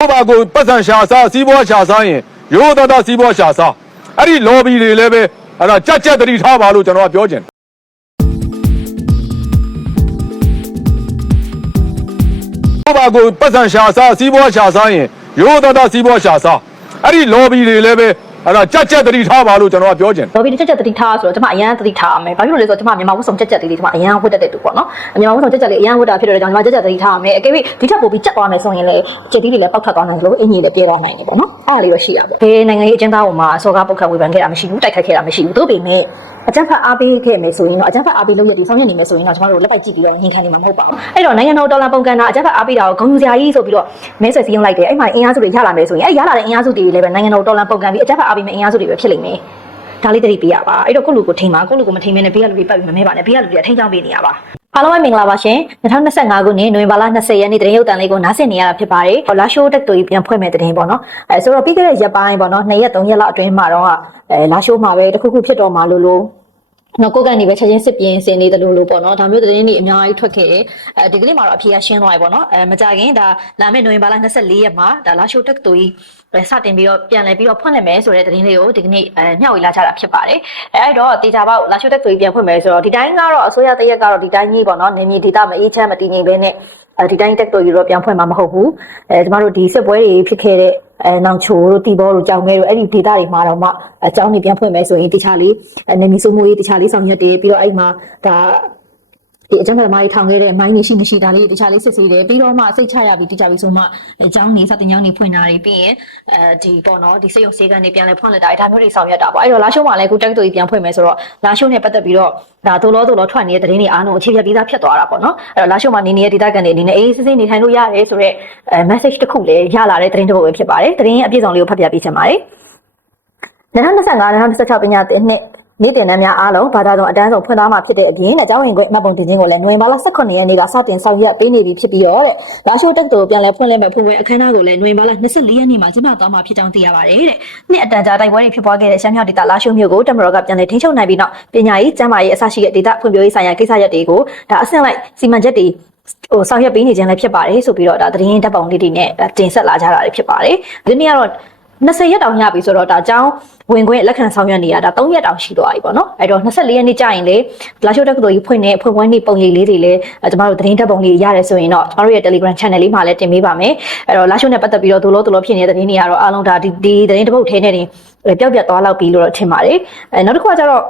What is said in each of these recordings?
ဟိုဘာကိုပတ်စံရှာစားစီးပွားရှာစားရင်ရိုးသားသားစီးပွားရှာစားအဲ့ဒီ lobby တွေလည်းပဲအဲ့ဒါကြက်ကြက်တတိထားပါလို့ကျွန်တော်ကပြောချင်တယ်ဟိုဘာကိုပတ်စံရှာစားစီးပွားရှာစားရင်ရိုးသားသားစီးပွားရှာစားအဲ့ဒီ lobby တွေလည်းပဲ အဲ့ဒါကြက်ကြက်တတိထားပါလို့ကျွန်တော်ကပြောချင်တယ်လော်ဘီတစ်ချက်ချက်တတိထားဆိုတော့ကျွန်မအရန်တတိထားရမယ်။ဘာဖြစ်လို့လဲဆိုတော့ကျွန်မမြန်မာဝတ်စုံချက်ချက်လေးတွေကျွန်မအရန်ဝတ်တတ်တဲ့သူပေါ့နော်။မြန်မာဝတ်စုံချက်ချက်လေးအရန်ဝတ်တာဖြစ်တဲ့ကြောင့်ကျွန်မချက်ချက်တတိထားရမယ်။အကယ်၍ဒီထက်ပိုပြီးချက်သွားမယ်ဆိုရင်လည်းချက်တီးတွေလည်းပောက်ထွက်သွားနိုင်လို့အင်ကြီးလည်းပြေးသွားနိုင်တယ်ပေါ့နော်။အဲ့ဒါလေးတော့ရှိတာပေါ့။ဘယ်နိုင်ငံရေးအကျဉ်းသားပေါ်မှာစောကားပုတ်ခတ်ဝေဖန်ခဲ့တာမရှိဘူးတိုက်ခိုက်ခဲ့တာမရှိဘူး။သို့ပေမဲ့အကြမ်းဖက်အားပေးခဲ့မယ်ဆိုရင်တော့အကြမ်းဖက်အားပေးလုပ်ရည်ဆောင်ရွက်နေမယ်ဆိုရင်တော့ကျွန်တော်တို့လက်ပိုက်ကြည့်ပြီးတော့ရင်ခံနေမှာမဟုတ်ပါဘူး။အဲ့တော့နိုင်ငံတော်ဒေါ်လာပုံကန်တာအကြမ်းဖက်အားပေးတာကိုဂုဏ်ယူစရာကြီးဆိုပြီးတော့မဲဆွယ်စည်းရုံးလိုက်တယ်။အဲ့မှာအင်အားစုတွေရလာမယ်ဆိုရင်အဲ့ရလာတဲ့အင်အားစုတွေလည်းပဲနိုင်ငံတော်ဒေါ်လာပုံကန်ပြီးအကြမ်းဖက်အားပေးမယ့်အင်အားစုတွေပဲဖြစ်လိမ့်မယ်။ဒါလေးတတိပေးရပါအဲ့တော့ကိုယ့်လူကိုထိန်ပါကိုယ့်လူကိုမထိန်မနဲ့ဘေးကလူတွေပတ်ပြီးမမဲပါနဲ့ဘေးကလူတွေအထိန်ချောင်းပေးနေရပါအားလုံးပဲမင်္ဂလာပါရှင်2025ခုနှစ်နိုဝင်ဘာလ20ရက်နေ့တရင်ရုပ်တန်လေးကိုနားဆင်နေရတာဖြစ်ပါတယ်ဟောလာရှိုးတက်တူကြီးပြန်ဖွင့်မဲ့တရင်ပေါ့နော်အဲဆိုတော့ပြီးခဲ့တဲ့ရက်ပိုင်းပေါ့နော်2ရက်3ရက်လောက်အတွင်းမှာတော့အဲလာရှိုးမှာပဲတခုခုဖြစ်တော့မှာလို့လို့ နော်ကိုကနေပဲချက်ချင်းစစ်ပြင်းစင်နေတယ်လို့လို့ပေါ့နော်ဒါမျိုးသတင်းတွေအများကြီးထွက်ခဲ့တယ်အဲဒီကနေ့မှာတော့အဖြေကရှင်းသွားပြီပေါ့နော်အဲမကြခင်ဒါလာမယ့်နိုဝင်ဘာလ24ရက်မှာဒါလာရှိုးတက်တူကြီးပဲစတင်ပြီးတော့ပြန်လည်ပြီးတော့ဖွင့်လှစ်မယ်ဆိုတဲ့သတင်းလေးကိုဒီကနေ့အဲမျှဝေလာကြတာဖြစ်ပါတယ်အဲအဲ့တော့တေချာပေါက်လာရှိုးတက်တူကြီးပြန်ဖွင့်မယ်ဆိုတော့ဒီတိုင်းကတော့အစိုးရတရက်ကတော့ဒီတိုင်းကြီးပေါ့နော်နေမြေဒေသမအေးချမ်းမတည်ငြိမ်ဘဲနဲ့အဲဒီတိုင်းတက်တူကြီးတော့ပြန်ဖွင့်မှာမဟုတ်ဘူးအဲကျမတို့ဒီစစ်ပွဲတွေဖြစ်ခဲ့တဲ့ အဲနောင်ချိုတို့တီဘောတို့ကြောင်မဲတို့အဲ့ဒီဒေတာတွေမှာတော့မှအကြောင်းတွေပြန်ဖွင့်မယ်ဆိုရင်တခြားလေးနေမီဆိုမှုရေးတခြားလေးဆောင်ရွက်တယ်ပြီးတော့အဲ့မှာဒါ ဒီအကြမ်းဖက်သမားကြီးထောင်ခဲ့တဲ့မိုင်းနေရှိမရှိဒါလေးတခြားလေးစစ်ဆေးတယ်ပြီးတော့မှစိတ်ချရပြီးတခြားပြီးဆိုမှအကြောင်းနေစတင်ကြောင်းနေဖွင့်တာတွေပြီးရင်အဲဒီပေါ့နော်ဒီစိတ်ရုံစေကန်တွေပြန်လဲဖွင့်လက်တာတွေဒါမျိုးတွေဆောင်ရွက်တာပေါ့အဲ့တော့လာရှုံးမှာလည်းအခုတက်တူကြီးပြန်ဖွင့်မယ်ဆိုတော့လာရှုံးနဲ့ပတ်သက်ပြီးတော့ဒါသို့လောသို့လောထွက်နေတဲ့သတင်းတွေအားလုံးအခြေပြပြီးသားဖြစ်သွားတာပေါ့နော်အဲ့တော့လာရှုံးမှာနေနေတဲ့ဒေတာကန်တွေအနေနဲ့အေးစစ်စစ်နေထိုင်လို့ရတယ်ဆိုတော့အဲ message တစ်ခုလည်းရလာတဲ့သတင်းတစ်ပုဒ်ပဲဖြစ်ပါတယ်သတင်းအပြည့်စုံလေးကိုဖတ်ပြပေးချင်ပါတယ်2025-2026ပညာသင်နှစ် နေ့တင်တန်းများအားလုံးဘာသာတော်အတန်းဆုံးဖွင့်သားမှာဖြစ်တဲ့အပြင်အကြောင်းဝင်ခွင့်အမှတ်ပုံတင်ခြင်းကိုလည်းနိုဝင်ဘာလ18ရက်နေ့ကစတင်ဆောင်ရွက်ပေးနေပြီဖြစ်ပြီးတော့တဲ့လာရှိုးတက်တူပြန်လည်ဖွင့်လှစ်မဲ့ဖွင့်ပွဲအခမ်းအနားကိုလည်းနိုဝင်ဘာလ24ရက်နေ့မှာကျင်းပသွားမှာဖြစ်ကြောင်းသိရပါတယ်တဲ့နှစ်အတန်ကြာတိုက်ပွဲတွေဖြစ်ပွားခဲ့တဲ့ရှမ်းမြောက်ဒေသလာရှိုးမြို့ကိုတမတော်ကပြန်လည်ထိန်းချုပ်နိုင်ပြီးနောက်ပညာရေးကျန်းမာရေးအစရှိတဲ့ဒေသဖွံ့ဖြိုးရေးဆိုင်ရာကိစ္စရပ်တွေကိုဒါအဆင့်လိုက်စီမံချက်တွေဟိုဆောင်ရွက်ပေးနေခြင်းလည်းဖြစ်ပါတယ်ဆိုပြီးတော့ဒါသတင်းတပ်ပုံလေးတွေနဲ့တင်ဆက်လာကြတာတွေဖြစ်ပါတယ်ဒီနေ့ကတော့ 20ရက်တောင်ရပြီဆိုတော့ဒါအကြောင်းဝင်ခွင့်လက်ခံဆောင်ရွက်နေရတာ3ရက်တောင်ရှိသွားပြီပေါ့နော်အဲ့တော့24ရက်နေ့ကြာရင်လေလာရှိုးတက္ကသိုလ်ကြီးဖွင့်နေဖွင့်ပွဲနေ့ပုံရိပ်လေးတွေလည်းကျမတို့သတင်းတပ်ပုံလေးရတယ်ဆိုရင်တော့ကျမတို့ရဲ့ Telegram Channel လေးမှာလည်းတင်ပေးပါမယ်အဲ့တော့လာရှိုးနဲ့ပတ်သက်ပြီးတော့ဒိုလို့ဒိုလို့ဖြစ်နေတဲ့သတင်းတွေကတော့အားလုံးဒါဒီဒီသတင်းတစ်ပုတ်ထဲနဲ့တင်ပျောက်ပြတ်သွားလောက်ပြီလို့တော့ထင်ပါတယ်အဲနောက်တစ်ခုကကျတော့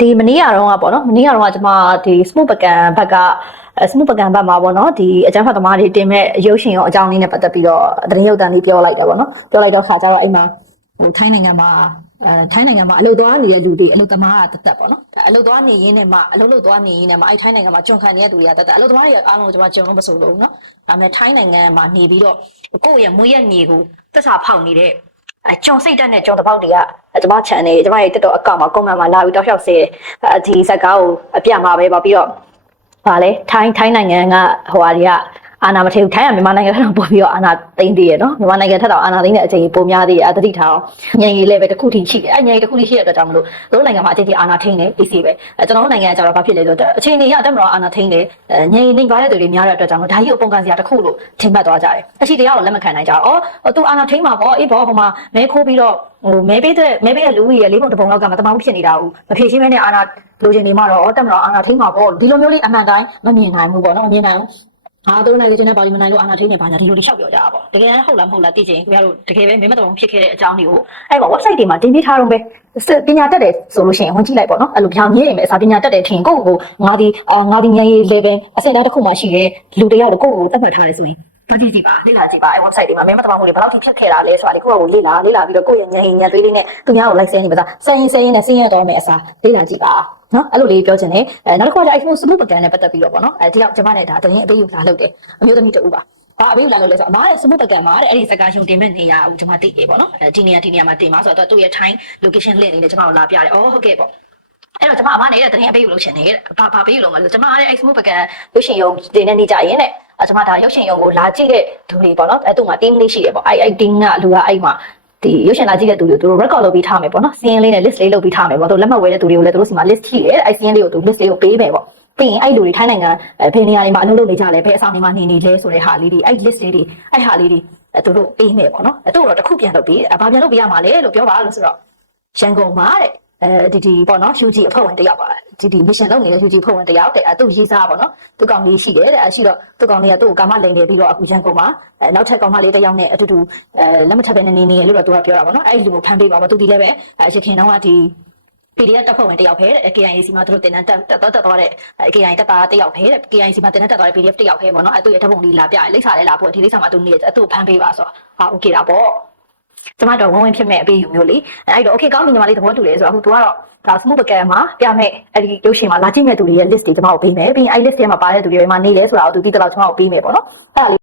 ဒီမနေ့ကတော့ကပေါ့နော်မနေ့ကတော့ကျမဒီ smoke ပကံဘက်က စနုပကံဘတ်မှာပေါ့နော်ဒီအကြမ်းဖက်သမားတွေတင်မဲ့ရုပ်ရှင်ရောအကြောင်းလေးနဲ့ပတ်သက်ပြီးတော့သတင်းရုပ်တံလေးပြောလိုက်တယ်ပေါ့နော်ပြောလိုက်တော့ခါကျတော့အဲ့မှာဟိုထိုင်းနိုင်ငံမှာအဲထိုင်းနိုင်ငံမှာအလုပ်သွားနေတဲ့လူတွေအလုပ်သမားကတသက်ပေါ့နော်အလုပ်သွားနေရင်းနဲ့မှအလုပ်လုပ်သွားနေရင်းနဲ့မှအဲ့ထိုင်းနိုင်ငံမှာကျွန်ခံနေတဲ့သူတွေကတသက်အလုပ်သမားတွေအားလုံးကိုကျွန်မကျွန်တော်မဆိုလို့နော်ဒါပေမဲ့ထိုင်းနိုင်ငံမှာနေပြီးတော့ကိုယ့်ရဲ့မွေးရမြေကိုသက်စာဖောက်နေတဲ့အဲကျွန်စိတ်တက်နဲ့ကျွန်တပေါက်တွေကကျွန်မ channel ကျွန်မရဲ့တက်တော့အကောင့်မှာ comment မှာလာပြီးတောက်လျှောက်စေအဲဒီဇက်ကားကိုအပြမှာပဲပေါ့ပြီးတော့ ဟာလေထိုင်းထိုင်းနိုင်ငံကဟိုဟာတွေက အာနာမထေဘူးထိုင်းကမြန်မာနိုင်ငံထက်တော့ပို့ပြီးတော့အာနာသိမ့်သေးရနော်မြန်မာနိုင်ငံထက်တော့အာနာသိမ့်တဲ့အချိန်ကြီးပိုများသေးရအသတိထားအောင်ညင်ကြီးလည်းပဲတစ်ခုထိရှိတယ်အဲ့ညင်ကြီးတစ်ခုထိရှိတဲ့အတွက်ကြောင့်မလို့တို့နိုင်ငံမှာအချိန်ကြီးအာနာထိန်တယ် AC ပဲအဲကျွန်တော်တို့နိုင်ငံကကျတော့ဘာဖြစ်လဲဆိုတော့အချိန်ကြီးကတက်မတော်အာနာထိန်တယ်ညင်ကြီးနေပါတဲ့သူတွေများတဲ့အတွက်ကြောင့်ဒါကြီးကိုပုံကန်စရာတစ်ခုလို့ထင်မှတ်သွားကြတယ်အရှိတရားကိုလက်မခံနိုင်ကြတော့အော်သူအာနာထိန်မှာပေါ့အေးဘောဟိုမှာမဲခိုးပြီးတော့ဟိုမဲပေးတဲ့မဲပေးတဲ့လူကြီးရဲ့လေးပုံတစ်ပုံလောက်ကမတမောင်းဖြစ်နေတာဘူးမဖြေရှင်းမဲနဲ့အာနာလိုချင်နေမှတော့တက်မတော်အာနာထိန်မှာပေါ့ဒီလိုမျိုးလေးအမှန်တိုင်းမမြင်နိုင်ဘူးပေါ့နော်မမြင်နိုင်ဘူး ဟာသူတို့နိုင်တဲ့ပါလီမန်နိုင်လို့အာဏာထိန်းနေပါညာဒီလိုတွေလျှောက်ပြောကြတာပေါ့တကယ်တမ်းဟုတ်လားမဟုတ်လားသိချင်ခင်ဗျားတို့တကယ်ပဲမင်းမတော်ဖြစ်ခဲ့တဲ့အကြောင်းတွေကိုအဲ့ပေါ့ website တွေမှာတင်ပေးထားတော့ပဲပညာတတ်တယ်ဆိုလို့ရှိရင်ဝင်ကြည့်လိုက်ပေါ့နော်အဲ့လိုပြောင်းမြင်နေမယ်အစားပညာတတ်တယ်ထင်ကိုယ့်ကိုငါဒီငါဒီမြန်ရေး level အဆင့်တစ်ခုမှရှိတယ်လူတယောက်ကိုကိုယ့်ကိုသတ်မှတ်ထားတယ်ဆိုရင်မကြည့်ကြည့်ပါလေ့လာကြည့်ပါအဲ့ website တွေမှာမင်းမတော်မှုတွေဘယ်လောက်ထိဖြစ်ခဲ့တာလဲဆိုတာဒီကိုယ့်ကိုလေ့လာလေ့လာပြီးတော့ကိုယ့်ရဲ့ဉာဏ်ရည်ဉာဏ်သွေးလေးနဲ့သူများကို like ဆဲနေပါသားဆဲရင်ဆဲရင်နဲ့ဆင်းရဲတော့မယ်အစားလေ့လာကြည့်ပါ နော်အဲ့လိုလေးပြောချင်တယ်အဲနောက်တစ်ခုက iPhone စမှုပကံနဲ့ပတ်သက်ပြီးတော့ပေါ့နော်အဲဒီတော့ကျွန်မနဲ့ဒါတရင်အပေးယူလာလုပ်တယ်အမျိုးသမီးတူပါဘာအပေးယူလာလို့လဲဆိုတော့အမားရဲ့စမှုပကံမှာတဲ့အဲ့ဒီစကားရှုံတင်မဲ့နေရအောင်ကျွန်မသိတယ်ပေါ့နော်အဲဒီနေရာဒီနေရာမှာတင်ပါဆိုတော့သူ့ရဲ့ time location link လေးနဲ့ကျွန်မကိုလာပြတယ်အော်ဟုတ်ကဲ့ပေါ့အဲ့တော့ကျွန်မအမနေတဲ့တရင်အပေးယူလို့ရှင်နေတဲ့ဘာဘာပေးယူလို့မလဲကျွန်မအားတဲ့ ice move ပကံရုပ်ရှင်ရုံတင်နေနေကြရင်တဲ့အဲကျွန်မဒါရုပ်ရှင်ရုံကိုလာကြည့်တဲ့သူတွေပေါ့နော်အဲသူ့မှာ team လေးရှိတယ်ပေါ့အဲ့အဲ့ team ကလူကအဲ့မှာ ဒီရုပ်ရှင်လာကြည့်တဲ့သူတွေကိုသူတို့ record လုပ်ပြီးထားမယ်ပေါ့နော်စီးရင်လေးနဲ့ list လေးလုပ်ပြီးထားမယ်ပေါ့သူလက်မှတ်ဝဲတဲ့သူတွေကိုလည်းသူတို့စီမှာ list ရှိတယ်အဲ့စီးရင်လေးကိုသူ list လေးကိုပေးမယ်ပေါ့ပြီးရင်အဲ့လူတွေထိုင်းနိုင်ငံဘယ်နေရာတွေမှာအလုပ်လုပ်နေကြလဲဘယ်အဆောင်တွေမှာနေနေလဲဆိုတဲ့ဟာလေးတွေအဲ့ list လေးတွေအဲ့ဟာလေးတွေအဲသူတို့ပေးမယ်ပေါ့နော်အဲသူတို့တော့တစ်ခုပြန်လုပ်ပြီးအဲဘာပြန်လုပ်ပေးရမှာလဲလို့ပြောပါလို့ဆိုတော့ရန်ကုန်မှာတဲ့ အဲဒီဒီပေါ့နော် UG အဖွဲ့ဝင်တယောက်ပါဒီဒီ mission လုပ်နေတဲ့ UG အဖွဲ့ဝင်တယောက်တဲ့အဲသူရေးစားပေါ့နော်သူကောင်လေးရှိတယ်တဲ့အဲရှိတော့သူကောင်လေးကသူ့ကိုကာမလိန်နေပြီးတော့အခုရန်ကုန်မှာအဲနောက်ထပ်ကောင်မလေးတယောက်နဲ့အတူတူအဲလက်မထပ်ပဲနေနေလို့တော့သူကပြောတာပေါ့နော်အဲဒီလူကိုဖမ်းပေးပါမသူဒီလည်းပဲအရခင်တော့ကဒီ PDF တက်ဖွဲ့ဝင်တယောက်ပဲတဲ့ KIA စီမှာသူတို့တင်တန်းတက်တက်တက်သွားတဲ့ KIA တက်တာတယောက်ပဲတဲ့ KIA စီမှာတင်တန်းတက်သွားတဲ့ PDF တယောက်ပဲပေါ့နော်အဲသူ့ရဲ့ဓာတ်ပုံလေးလာပြလိမ့်စာလေးလာပို့ဒီလိမ့်စာမှာသူနေအတူဖမ်းပေးပါဆိုတော့ဟာ okay တာပေါ့ ကျမတော့ဝင်ဝင်ဖြစ်မဲ့အပေးယူမျိုးလေးအဲ့တော့ okay ကောင်းပြီညီမလေးသဘောတူတယ်ဆိုတော့အခု तू ကတော့ဒါ smooth bucket မှာပြမဲ့အဲ့ဒီရုပ်ရှင်မှာလာကြည့်မဲ့သူတွေရဲ့ list တွေကျမကိုပေးမယ်ပြီးရင်အဲ့ list ထဲမှာပါတဲ့သူတွေမှာနေလဲဆိုတာကို तू သိတဲ့လောက်ကျမကိုပေးမယ်ပေါ့နော်အဲ့ဒါလေး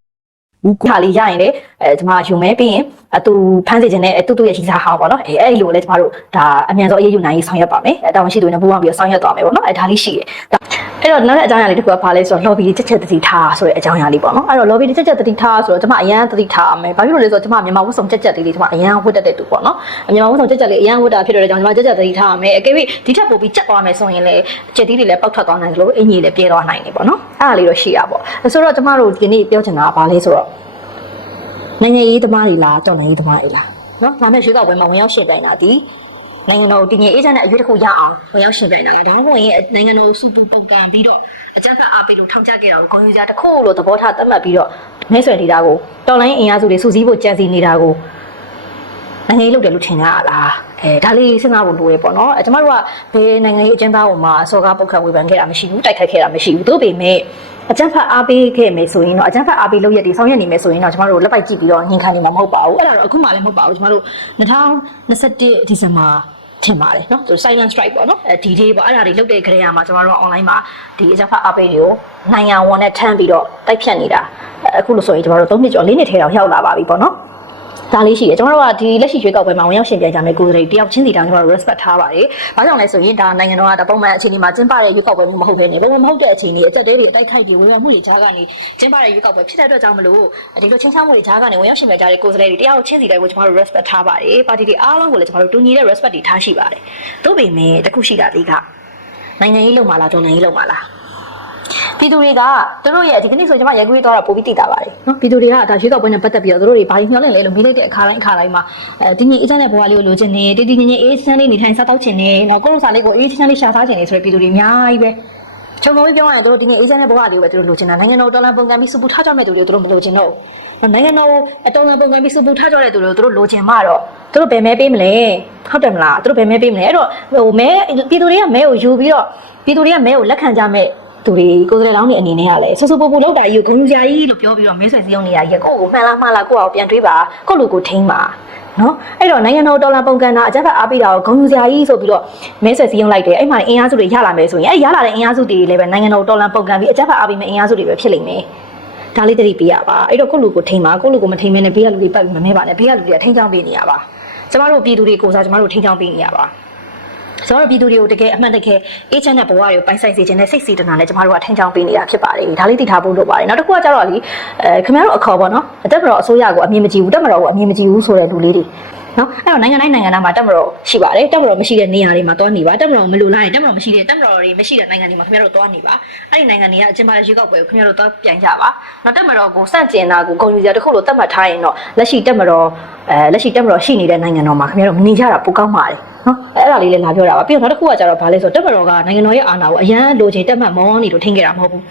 ဦးခါလေးရရင်လေအဲကျမယူမယ်ပြီးရင်အတူဖမ်းစီခြင်းနဲ့အတူတူရဲ့ရှိစားဟောင်းပေါ့နော်အဲအဲ့ဒီလိုလည်းကျမတို့ဒါအမြန်ဆုံးအရေးယူနိုင်ရေးဆောင်ရွက်ပါမယ်အဲတာဝန်ရှိသူတွေနဲ့ပူးပေါင်းပြီးတော့ဆောင်ရွက်သွားမယ်ပေါ့နော်အဲဒါလေးရှိတယ် အဲ့တော့နောက်ထပ်အကြောင်းအရာလေးတစ်ခုကဘာလဲဆိုတော့ lobby တစ်ချက်တတိထားဆိုတဲ့အကြောင်းအရာလေးပေါ့နော်အဲ့တော့ lobby တစ်ချက်ချက်တတိထားဆိုတော့ကျမအရန်တတိထားရမယ်ဘာဖြစ်လို့လဲဆိုတော့ကျမမြန်မာဝတ်စုံချက်ချက်လေးတွေကျမအရန်ဝတ်တတ်တဲ့သူပေါ့နော်မြန်မာဝတ်စုံချက်ချက်လေးအရန်ဝတ်တာဖြစ်တဲ့ကြောင့်ကျမချက်ချက်တတိထားရမယ်အကယ်၍ဒီထက်ပိုပြီးချက်သွားမယ်ဆိုရင်လည်းချက်သီးတွေလည်းပေါက်ထွက်သွားနိုင်တယ်လို့အင်ကြီးလည်းပြဲသွားနိုင်တယ်ပေါ့နော်အဲ့ဒါလေးတော့ရှိတာပေါ့ဆိုတော့ကျမတို့ဒီနေ့ပြောချင်တာကဘာလဲဆိုတော့နိုင်ငံရေးသမားတွေလားတော်နိုင်ငံရေးသမားတွေလားနော်ဒါမဲ့ရွေးကောက်ပွဲမှာဝင်ရောက်ရှင်ပြိုင်တာဒီ နိုင်ငံတော်တည်ငြိမ်အေးချမ်းတဲ့အရွေးတစ်ခုရအောင်ဝင်ရောက်ရှင်ပြိုင်တာလားဒါမှမဟုတ်ရင်နိုင်ငံတော်စူပူပုံကံပြီးတော့အကြမ်းဖက်အားပေးလို့ထောင်ချခဲ့တာကိုဂုဏ်ယူကြတစ်ခုလို့သဘောထားသတ်မှတ်ပြီးတော့မဲဆွယ်နေတာကိုတော်လိုင်းအင်အားစုတွေစူးစီးဖို့ကြံစည်နေတာကိုနိုင်ငံရေးလုပ်တယ်လို့ထင်ကြရလားအဲဒါလေးစဉ်းစားဖို့လိုရပေါ့နော်အဲကျမတို့ကဘယ်နိုင်ငံရေးအကျဉ်းသားပေါ်မှာစော်ကားပုတ်ခတ်ဝေဖန်ခဲ့တာမရှိဘူးတိုက်ခိုက်ခဲ့တာမရှိဘူးသို့ပေမဲ့ အကြမ်းဖက်အားပေးခဲ့မယ်ဆိုရင်တော့အကြမ်းဖက်အားပေးလုပ်ရတဲ့ဆောင်ရွက်နေမယ်ဆိုရင်တော့ကျမတို့လက်ပိုက်ကြည့်ပြီးတော့ညှင်ခံနေမှာမဟုတ်ပါဘူးအဲ့ဒါတော့အခုမှလည်းမဟုတ်ပါဘူးကျမတို့2021ဒီဇင်ဘာထင်ပါတယ်เนาะသူ silent strike ပေါ့เนาะအဲဒီ day ပေါ့အဲ့ဒါတွေလုပ်တဲ့ခရေယာမှာကျမတို့ online မှာဒီအကြမ်းဖက်အားပေးတွေကိုနိုင်ငံဝန်နဲ့ထမ်းပြီးတော့တိုက်ဖြတ်နေတာအခုလို့ဆိုရင်ကျမတို့3နှစ်ကျော်4နှစ်ထဲတော့ရောက်လာပါပြီပေါ့เนาะ ဒါလေးရှိတယ်ကျွန်တော်တို့ကဒီလက်ရှိရွေးကောက်ပွဲမှာဝင်ရောက်ရှင်ပြိုင်ကြမယ်ကိုယ်တိုင်တယောက်ချင်းစီတောင်ကျွန်တော်တို့ respect ထားပါတယ်။ဘာကြောင့်လဲဆိုရင်ဒါနိုင်ငံတော်ကဒါပုံမှန်အခြေအနေမှာကျင်းပတဲ့ရွေးကောက်ပွဲမျိုးမဟုတ်ဘဲနဲ့ပုံမှန်မဟုတ်တဲ့အခြေအနေအသက်သေးတွေအတိုက်ခိုက်ပြီးဝင်ရောက်မှုတွေကြားကနေကျင်းပတဲ့ရွေးကောက်ပွဲဖြစ်တဲ့အတွက်ကြောင့်မလို့ဒီလိုချင်းချောင်းမှုတွေကြားကနေဝင်ရောက်ရှင်ပြိုင်ကြတဲ့ကိုယ်စားလှယ်တွေတယောက်ချင်းစီတိုင်းကိုကျွန်တော်တို့ respect ထားပါတယ်။ပါတီတွေအားလုံးကိုလည်းကျွန်တော်တို့တူညီတဲ့ respect တွေထားရှိပါတယ်။သို့ပေမဲ့တခုရှိတာလေးကနိုင်ငံရေးလုံမာလားတော်နိုင်ငံရေးလုံမာလား။ ပြည်သူတွေကသူတို့ရဲ့ဒီကနေ့ဆိုကျွန်မရိုက်ကူးသွားတာပိုပြီးသိတာပါတယ်နော်ပြည်သူတွေကဒါရွေးကောက်ပွဲနဲ့ပတ်သက်ပြီးတော့သူတို့တွေဘာကြီးမျှော်လင့်လဲလို့မေးလိုက်တဲ့အခါတိုင်းအခါတိုင်းမှာအဲဒီနေ့အေးချမ်းတဲ့ဘဝလေးကိုလိုချင်နေတည်တည်ငြိမ်ငြိမ်အေးချမ်းလေးနေထိုင်စားတောက်ချင်နေနော်ကိုယ့်လိုစားလေးကိုအေးချမ်းလေးရှာစားချင်နေဆိုတဲ့ပြည်သူတွေအများကြီးပဲချုံချုံလေးပြောရရင်သူတို့ဒီနေ့အေးချမ်းတဲ့ဘဝလေးကိုပဲသူတို့လိုချင်တာနိုင်ငံတော်တော်လန်ပုံကံပြီးစပူထားကြမဲ့သူတွေကိုသူတို့မလိုချင်တော့ဘူးနိုင်ငံတော်အတော်လန်ပုံကံပြီးစပူထားကြတဲ့သူတွေကိုသူတို့လိုချင်မှတော့သူတို့ဘယ်မဲပေးမလဲဟုတ်တယ်မလားသူတို့ဘယ်မဲပေးမလဲအဲ့တော့ဟိုမဲပြည်သူတွေကမဲကိုယူပြီးတော့ပြည်သူတွေကမဲကိုလက်ခံကြမဲ့ သူတွေကိုယ်စားလှယ်လောင်းတွေအနေနဲ့ကလည်းဆဆပူပူလောက်တာကြီးကိုဂုံယူစရာကြီးလို့ပြောပြီးတော့မဲဆွယ်စည်းရုံးနေတာကြီးကိုယ့်ကိုမှန်လားမှားလားကိုယ့်အောင်ပြန်တွေးပါကိုယ့်လူကိုထိန်းပါနော်အဲ့တော့နိုင်ငံတော်ဒေါ်လာပုံကန်တာအကြက်ဖက်အားပေးတာကိုဂုံယူစရာကြီးဆိုပြီးတော့မဲဆွယ်စည်းရုံးလိုက်တယ်အဲ့မှာအင်အားစုတွေရလာမယ်ဆိုရင်အဲ့ရလာတဲ့အင်အားစုတွေလည်းပဲနိုင်ငံတော်ဒေါ်လာပုံကန်ပြီးအကြက်ဖက်အားပေးမယ့်အင်အားစုတွေပဲဖြစ်လိမ့်မယ်ဒါလေးတတိပေးရပါအဲ့တော့ကိုယ့်လူကိုထိန်းပါကိုယ့်လူကိုမထိန်းမဲနဲ့ဘေးကလူတွေပတ်ပြီးမမဲပါနဲ့ဘေးကလူတွေကထိန်းချောင်းပေးနေရပါကျမတို့ပြည်သူတွေကိုစားကျမတို့ထိန်းချောင်းပေးနေရပါ ဆိုတော့ပြည်သူတွေကိုတကယ်အမှန်တကယ်အေးချမ်းတဲ့ဘဝတွေကိုပိုင်ဆိုင်စေခြင်းနဲ့စိတ်စေတနာနဲ့ကျမတို့ကထင်ချောင်းပေးနေတာဖြစ်ပါတယ်ဒါလေးသိထားဖို့လိုပါတယ်နောက်တစ်ခုကကျတော့လေအဲခင်ဗျားတို့အခေါ်ပေါ့နော်တက်မတော်အစိုးရကိုအမြင်မကြည့်ဘူးတက်မတော်ကိုအမြင်မကြည့်ဘူးဆိုတဲ့လူလေးတွေနော်အဲ့တော့နိုင်ငံတိုင်းနိုင်ငံသားမှာတက်မတော်ရှိပါတယ်တက်မတော်မရှိတဲ့နေရာတွေမှာတွားနေပါတက်မတော်မလိုလားရင်တက်မတော်မရှိတဲ့တက်မတော်တွေမရှိတဲ့နိုင်ငံတွေမှာခင်ဗျားတို့တွားနေပါအဲ့ဒီနိုင်ငံတွေကအကျဉ်းပါရွေးကောက်ပွဲကိုခင်ဗျားတို့တွားပြန်ကြပါနော်တက်မတော်ကိုစန့်ကျင်တာကိုဂုဏ်ယူစရာတစ်ခုလို့သတ်မှတ်ထားရင်တော့လက်ရှိတက်မတော်အဲလက်ရှိတက်မတော်ရှိနေတဲ့နိုင်ငံတော်မှာခင်ဗျားတို့မနေကြတာပိုကောင်းပါတယ်နော်အဲ့ဒါလေးလည်းလာပြောတာပါပြီးတော့နောက်တစ်ခုကကြတော့ဗာလဲဆိုတက်မတော်ကနိုင်ငံတော်ရဲ့အာဏာကိုအရန်လိုချင်တက်မှတ်မောနေလို့ထင်ခဲ့တာမဟုတ်ဘူး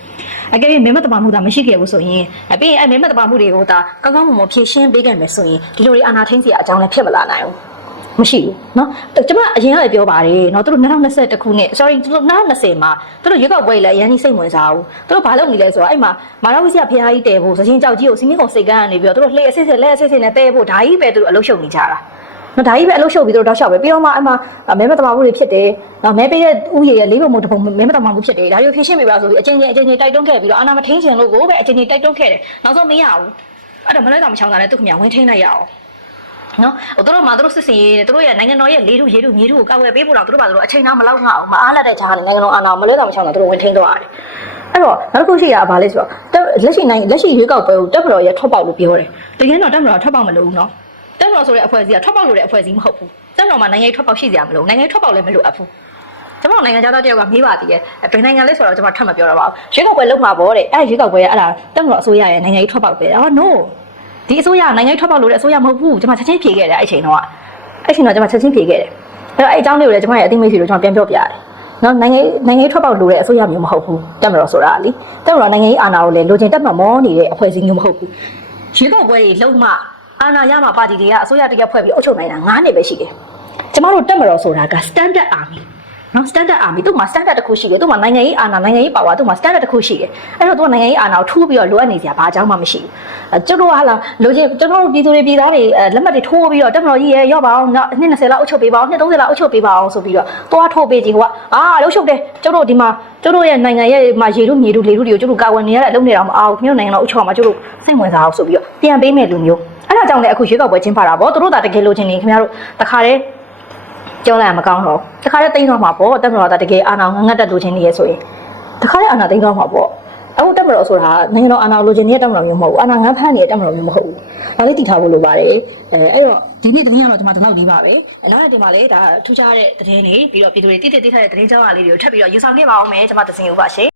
အကယ်၍မဲမတမာမှုသာမရှိခဲ့ဘူးဆိုရင်အပြီးရင်အဲ့မဲမတမာမှုတွေကိုဒါကောင်းကောင်းမွန်မွန်ဖြည့်ရှင်းပေးခဲ့မယ်ဆိုရင်ဒီလိုတွေအာဏာထိန်းစီအကြောင်းလည်းဖြစ်မလာနိုင်ဘူးမရှိဘူးเนาะကျွန်မအရင်ကလည်းပြောပါတယ်เนาะသူတို့2021ခုနှစ် sorry သူတို့2020မှာသူတို့ရွေးကောက်ပွဲလည်းအရင်ကြီးစိတ်ဝင်စားဘူးသူတို့ဘာလုပ်နေလဲဆိုတော့အဲ့မှာမာရဝိစရဖះကြီးတဲဖို့စချင်းကြောက်ကြီးကိုစီမင်းကုန်စိတ်ကန်းကနေပြီးတော့သူတို့လှည့်အစစ်စစ်လက်အစစ်စစ်နဲ့တဲဖို့ဒါကြီးပဲသူတို့အလုပ်ရှုပ်နေကြတာ နော်ဒါကြီးပဲအလုပ်ရှုပ်ပြီးတော့တောက်လျှောက်ပဲပြီးတော့မှအမှမဲမတမာမှုတွေဖြစ်တယ်နော်မဲပေးတဲ့ဥယျာဉ်ရဲ့လေးပုံမတစ်ပုံမဲမတမာမှုဖြစ်တယ်ဒါတွေကိုဖြည့်ရှင်းပေးပါဆိုပြီးအချင်းချင်းအချင်းချင်းတိုက်တွန်းခဲ့ပြီးတော့အာနာမထင်းချင်လို့ကိုပဲအချင်းချင်းတိုက်တွန်းခဲ့တယ်နောက်ဆုံးမရဘူးအဲ့တော့မလဲတော့မချောင်းတာနဲ့သူခင်ဗျဝင်ထိန်းလိုက်ရအောင်နော်ဟိုတို့မှတို့စစ်စင်ရေးတို့ရဲ့နိုင်ငံတော်ရဲ့လေးထုရေထုမြေထုကိုကောက်ွယ်ပေးဖို့တော့တို့ပါတို့အချိန်သားမလောက်ငှအောင်မအားလက်တဲ့ကြားနဲ့နိုင်ငံတော်အာဏာမလဲတော့မချောင်းတာတို့ဝင်ထိန်းတော့ရတယ်အဲ့တော့နောက်တစ်ခုရှိတာကဘာလဲဆိုတော့လက်ရှိနိုင်လက်ရှိရွေးကောက်ပွဲကိုတက်မတော်ရဲ့ထောက်ပေါက်လို့ပြောတယ်တကယ်တော့တက်မတော်ထောက်ပေါက်မလို့ဘူးနော် တက်တော်ဆိုတဲ့အဖွဲ့အစည်းကထွက်ပေါက်လို့တဲ့အဖွဲ့အစည်းမဟုတ်ဘူးတက်တော်မှာနိုင်ငံရေးထွက်ပေါက်ရှိကြမလို့နိုင်ငံရေးထွက်ပေါက်လည်းမလိုအပ်ဘူးကျွန်တော်နိုင်ငံသားတယောက်ကမေးပါသေးတယ်ဘယ်နိုင်ငံလဲဆိုတော့ကျွန်တော်ထပ်မပြောတော့ပါဘူးရွေးကောက်ပွဲလုပ်မှာပေါ့တဲ့အဲ့ရွေးကောက်ပွဲကအဲ့ဒါတက်တော်အစိုးရရဲ့နိုင်ငံရေးထွက်ပေါက်ပဲအော် no တဒီအစိုးရနိုင်ငံရေးထွက်ပေါက်လို့တဲ့အစိုးရမဟုတ်ဘူးကျွန်မချက်ချင်းဖြေခဲ့တယ်အဲ့ချိန်တော့အဲ့ချိန်တော့ကျွန်မချက်ချင်းဖြေခဲ့တယ်အဲ့တော့အဲ့အကြောင်းလေးကိုလည်းကျွန်မရဲ့အသိမိတ်ဆွေတို့ကျွန်မပြန်ပြောပြရတယ်နော်နိုင်ငံနိုင်ငံရေးထွက်ပေါက်လို့တဲ့အစိုးရမျိုးမဟုတ်ဘူးတက်မတော်ဆိုတာလीတက်မတော်နိုင်ငံရေးအာဏာကိုလည်းလိုချင်တက်မမောနေတဲ့အဖွဲ့အစည်းမျိုးမဟုတ်ဘူးရွေးကောက်ပွဲကြီးလုံးမ အာဏာရမှာပါတီတွေကအစိုးရတရက်ဖွဲ့ပြီးအုပ်ချုပ်နိုင်တာ9နှစ်ပဲရှိတယ်ကျမတို့တက်မတော်ဆိုတာက standard army နော် standard army သူ့မှာ standard တစ်ခုရှိတယ်သူ့မှာနိုင်ငံရေးအာဏာနိုင်ငံရေးပါဝါသူ့မှာ standard တစ်ခုရှိတယ်အဲ့တော့သူကနိုင်ငံရေးအာဏာကိုထူးပြီးတော့လိုအပ်နေစရာဘာအကြောင်းမှမရှိဘူးအဲကျတို့ကဟာလာလိုချင်ကျွန်တော်တို့ပြည်သူတွေပြည်သားတွေအဲလက်မှတ်တွေထိုးပြီးတော့တက်မတော်ကြီးရဲ့ရော့ပါအောင်နောက်နှစ်20လောက်အုပ်ချုပ်ပေးပါအောင်နှစ်30လောက်အုပ်ချုပ်ပေးပါအောင်ဆိုပြီးတော့သွားထိုးပေးကြည့်ဟိုကအာလှုပ်ရှုပ်တယ်ကျတို့ဒီမှာကျတို့ရဲ့နိုင်ငံရဲ့မှာရေလူမြေလူလေလူတွေကိုကျတို့ကာဝယ်နေရတဲ့အလုပ်နေတော့မအောင်ခင်ဗျနိုင်ငံတော်အုပ်ချုပ်အောင်မှာကျတို့စိတ်ဝင်စားအောင်ဆိုပြီးတော့ပြန်ပေးမယ်လူမျိုး အဲ့ဒါကြောင့်လည်းအခုရွေးကောက်ပွဲကျင်းပတာပေါ့သူတို့ဒါတကယ်လိုချင်နေခင်ဗျားတို့တခါတည်းကြောလိုက်ရမကောင်းတော့တခါတည်းတိမ့်သွားမှာပေါ့တက်မတော်ကတကယ်အာဏာငငတ်တက်လိုချင်နေရဆိုရင်တခါတည်းအာဏာတိမ့်သွားမှာပေါ့အခုတက်မတော်ဆိုတာနိုင်ငံတော်အာဏာလိုချင်နေတဲ့တက်မတော်မျိုးမဟုတ်ဘူးအာဏာငန်းဖမ်းနေတဲ့တက်မတော်မျိုးမဟုတ်ဘူးဒါလေးတည်ထားဖို့လိုပါတယ်အဲအဲ့တော့ဒီနေ့တမန်ကတော့ကျွန်မဒီလောက်ဒီပါပဲအဲနောက်နေ့ဒီမှာလေဒါထူးခြားတဲ့သတင်းတွေပြီးတော့ပြည်သူတွေတည်တည်တည်ထားတဲ့သတင်းကြောင်းအရာလေးတွေကိုထပ်ပြီးတော့ယူဆောင်ခဲ့ပါအောင်မယ်ကျွန်မသစင်ဦးပါရှင်